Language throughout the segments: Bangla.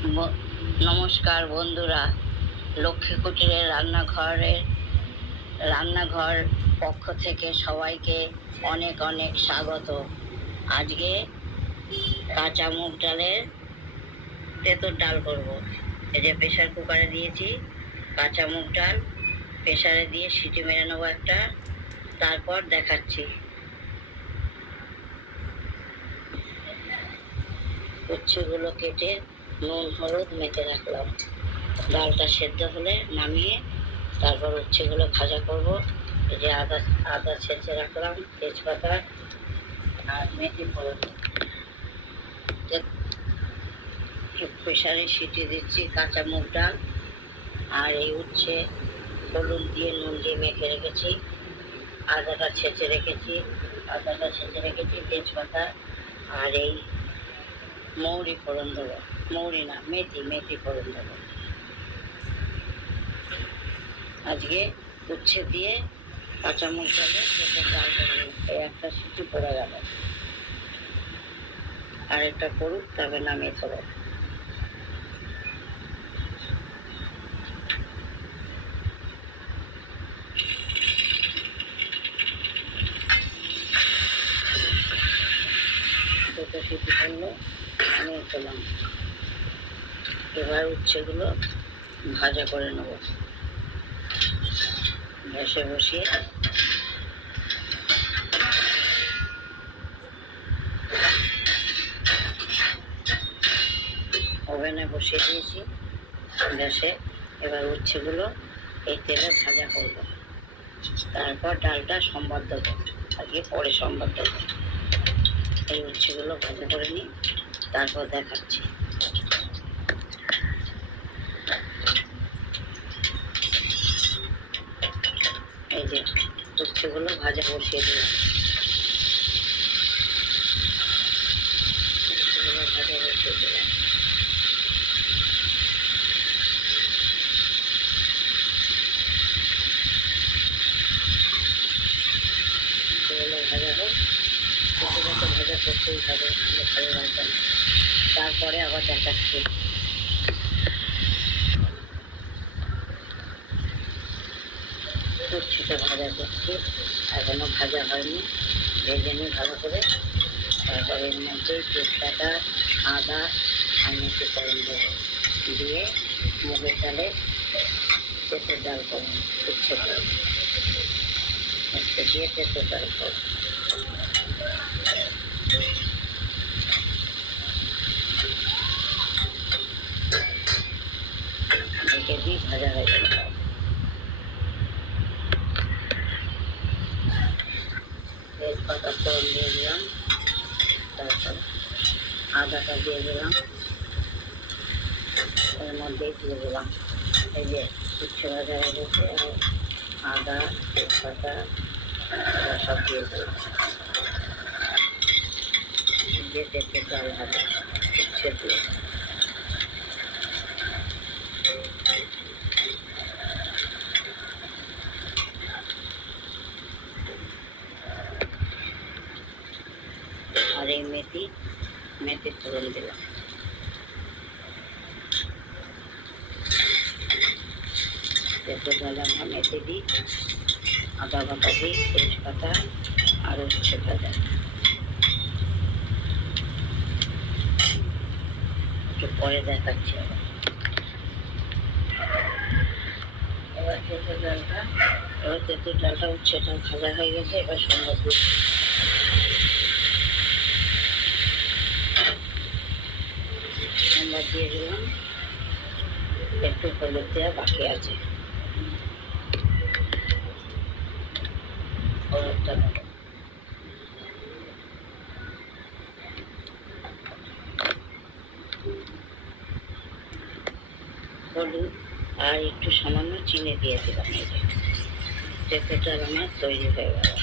নমস্কার বন্ধুরা। লক্ষ্মী কুটিরের রান্নাঘরের, রান্নাঘর পক্ষ থেকে সবাইকে অনেক অনেক স্বাগত। আজকে কাঁচা মুগ ডালের তেঁতুর ডাল করব। এই যে প্রেশার কুকারে দিয়েছি, কাঁচা মুগ ডাল প্রেশারে দিয়ে সিটি মেরে নেব একটা, তারপর দেখাচ্ছি। উচ্ছেগুলো কেটে নুন হলুদ মেখে রাখলাম ডালটা সেদ্ধ হলে নামিয়ে তারপর উচ্ছেগুলো ভাজা করব। এই যে আদা আদা ছেঁচে রাখলাম, তেজপাতা আর মেথি ফোড়ন। প্রেশারে সিটি দিচ্ছি কাঁচা মুগ ডাল আর এই উচ্ছে হলুদ দিয়ে নুন দিয়ে মেখে রেখেছি। আদাটা ছেঁচে রেখেছি, আদাটা ছেঁচে রেখেছি, তেজপাতা আর এই মৌরি ফোড়ন দেবো। মৌরি না মেথি মেথি ফোড়ন দেবো আজকে উচ্ছে দিয়ে কাঁচা মশলা দিয়ে ডাল করব এই একটা সিটি পড়ে গেল আর একটা করুক তবে নামিয়ে দেবো দুটো সিটি নামিয়ে এবার উচ্ছেগুলো ভাজা করে নেব। গ্যাসে বসিয়ে। ওভেনে বসিয়ে দিয়েছি গ্যাসে। এবার উচ্ছেগুলো এই তেলে ভাজা করব তারপর ডালটা সম্বাদ দেবো আজকে পরে সম্বাদ দেবো এই উচ্ছেগুলো ভাজা করে নিই। তারপর দেখাচ্ছি। এই যে ভাজা উচ্ছেগুলো ভাজা বসিয়ে দিলাম। ভাজা হোক ভাজা করতেই হবে তারপরে আবার দেখাচ্ছি। উচ্ছেটা ভাজা করছি এখনও ভাজা হয়নি। ভেজে নিই ভালো করে। তারপর এর মধ্যে তেজপাতা, আদা, আর মেথি ফোড়ন দেবো দিয়ে মুগের ডালে তেঁতুর ডাল করুন উচ্ছে করুন দিয়ে তেঁতুর ডাল করুন ভাজা হয়ে যাবে তেজপাতা ফোড়ন দিয়ে দিলাম তারপর আদাটা দিয়ে দিলাম এর মধ্যেই দিয়ে দিলাম এই যে উচ্ছে ভাজা গেছে আদা তেজপাতা সব দিয়ে দিলাম দিয়ে ডাল ভাজা উচ্ছে দিয়ে আর এই মেথি মেথি ফোড়ন দিলাম মেথি দিই আদা বাটা দিই তেজপাতা আর উচ্ছে ভাজা একটু পরে দেখাচ্ছি আবার। এবার ডালটা এবার ডালটা উচ্ছেটা হয়ে গেছে, এবার আমরা দিয়ে দিলাম। একটু হলুদ দেওয়া বাকি আছে। হলুদ আর একটু সামান্য চিনি দিয়ে দিলাম যে আমার তৈরি হয়ে গেল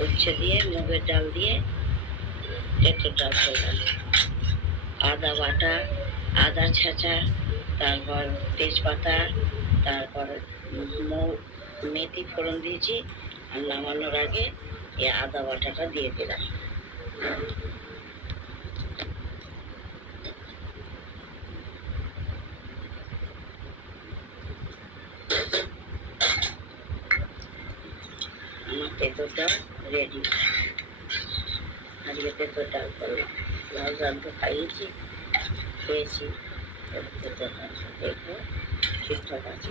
উচ্ছে দিয়ে মুগের ডাল দিয়ে তেঁতুল ডাল করলাম আদা বাটা, আদা ছেঁচা, তারপর তেজপাতা, তারপর মৌ- মেথি ফোড়ন দিয়েছি, আর নামানোর আগে এই আদা বাটাটা দিয়ে দিলাম। আমার তেঁতোর রেডি আজকে তেঁতোর ডাল করলাম। লাল ডাল তো খাইয়েছি, খেয়েছি। তেঁতোর দেখব ঠিকঠাক আছে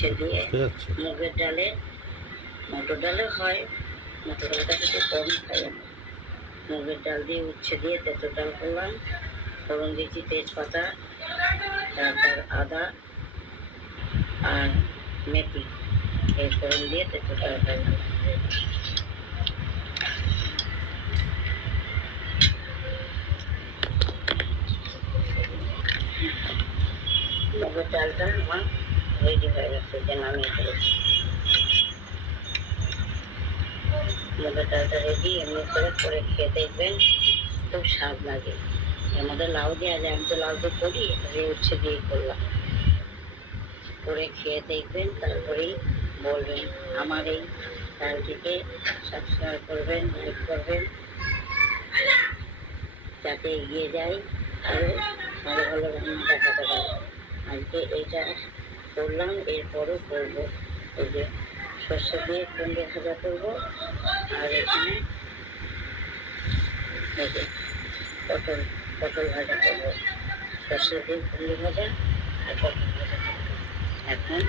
উচ্ছে দিয়ে মুগের ডালে মটর ডালে হয় মটর ডালটা একটু কম খাই মুগের ডাল দিয়ে উচ্ছে দিয়ে তেঁতো ডাল করলাম ফোড়ন দিয়েছি তেজপাতা তারপর আদা আর মেথি। এই ফোড়ন দিয়ে তেঁতো ডাল করলাম। মুগের ডালটা আমার রেডি হয়ে গেছে, যে নামিয়ে মুগের ডালটা রেডি এমনি করে করে খেয়ে দেখবেন, খুব স্বাদ লাগে। মধ্যে লাউ দেওয়া যায় আমি তো লাউ তো করি এবারে উচ্ছে দিয়ে করলাম। করে খেয়ে দেখবেন, তারপরেই বলবেন আমার এই চ্যানেলটিকে সাবস্ক্রাইব করবেন লাইক করবেন, যাতে এগিয়ে যাই আরও ভালো ভালো রান্না দেখাতে পারি। আজকে এটা করলাম এরপরও করব ওই যে সর্ষে দিয়ে কুমড়ো ভাজা করব আর এখানে এই যে পটল পটল ভাজা করব। সর্ষে দিয়ে কুমড়ো ভাজা আর পটল ভাজা এখন